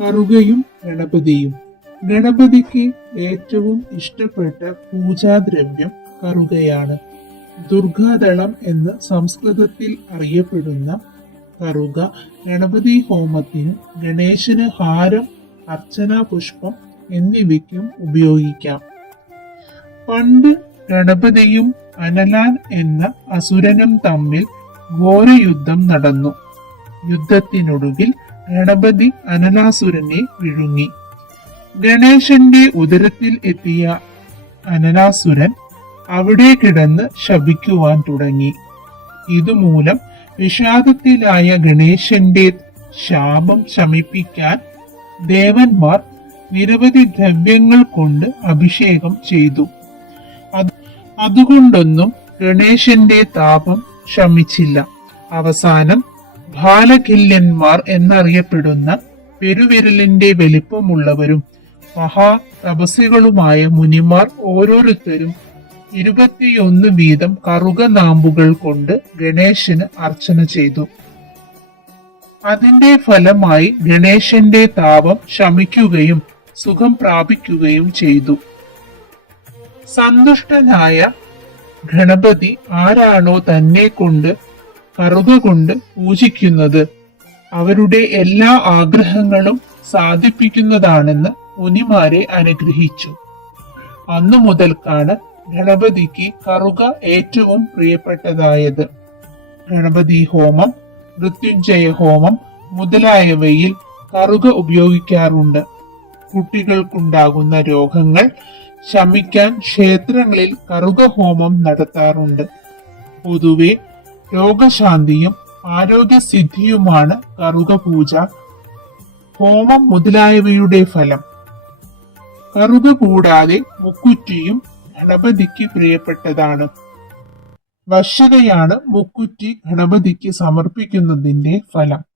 കറുകയും ഗണപതിയും. ഗണപതിക്ക് ഏറ്റവും ഇഷ്ടപ്പെട്ട പൂജാദ്രവ്യം കറുകയാണ്. ദുർഗാദളം എന്ന് സംസ്കൃതത്തിൽ അറിയപ്പെടുന്ന കറുക ഗണപതി ഹോമത്തിന് ഗണേശന് ഹാരം അർച്ചന പുഷ്പം എന്നിവയ്ക്കും ഉപയോഗിക്കാം. പണ്ട് ഗണപതിയും അനലാൻ എന്ന അസുരനും തമ്മിൽ ഘോരയുദ്ധം നടന്നു. യുദ്ധത്തിനൊടുവിൽ ഗണപതി അനലാസുരനെ വിഴുങ്ങി. ഗണേശന്റെ ഉദരത്തിൽ എത്തിയ അനലാസുരൻ അവിടെ കിടന്ന് ശപിക്കുവാൻ തുടങ്ങി. ഇതുമൂലം വിഷാദത്തിലായ ഗണേശന്റെ ശാപം ശമിപ്പിക്കാൻ ദേവന്മാർ നിരവധി ദ്രവ്യങ്ങൾ കൊണ്ട് അഭിഷേകം ചെയ്തു. അതുകൊണ്ടൊന്നും ഗണേശന്റെ താപം ശമിച്ചില്ല. അവസാനം ബാലകില്യന്മാർ എന്നറിയപ്പെടുന്ന പെരുവിരലിന്റെ വലിപ്പമുള്ളവരും മഹാ തപസികളുമായ മുനിമാർ ഓരോരുത്തരും ഇരുപത്തിയൊന്ന് വീതം കറുക നാമ്പുകൾ കൊണ്ട് ഗണേശന് അർച്ചന ചെയ്തു. അതിന്റെ ഫലമായി ഗണേശന്റെ താപം ശമിക്കുകയും സുഖം പ്രാപിക്കുകയും ചെയ്തു. സന്തുഷ്ടനായ ഗണപതി ആരാണോ തന്നെ കൊണ്ട് കറുക കൊണ്ട് പൂജിക്കുന്നത് അവരുടെ എല്ലാ ആഗ്രഹങ്ങളും സാധിപ്പിക്കുന്നതാണെന്ന് മുനിമാരെ അനുഗ്രഹിച്ചു. അന്നു മുതൽക്കാണ് ഗണപതിക്ക് കറുക ഏറ്റവും പ്രിയപ്പെട്ടതായത്. ഗണപതി ഹോമം മൃത്യുഞ്ജയ ഹോമം മുതലായവയിൽ കറുക ഉപയോഗിക്കാറുണ്ട്. കുട്ടികൾക്കുണ്ടാകുന്ന രോഗങ്ങൾ ശമിക്കാൻ ക്ഷേത്രങ്ങളിൽ കറുക ഹോമം നടത്താറുണ്ട്. പൊതുവെ രോഗശാന്തിയും ആരോഗ്യസിദ്ധിയുമാണ് കറുക പൂജ ഹോമം മുതലായവയുടെ ഫലം. കറുക കൂടാതെ മുക്കുറ്റിയും ഗണപതിക്ക് പ്രിയപ്പെട്ടതാണ്. വർഷകയാണ് മുക്കുറ്റി ഗണപതിക്ക് സമർപ്പിക്കുന്നതിന്റെ ഫലം.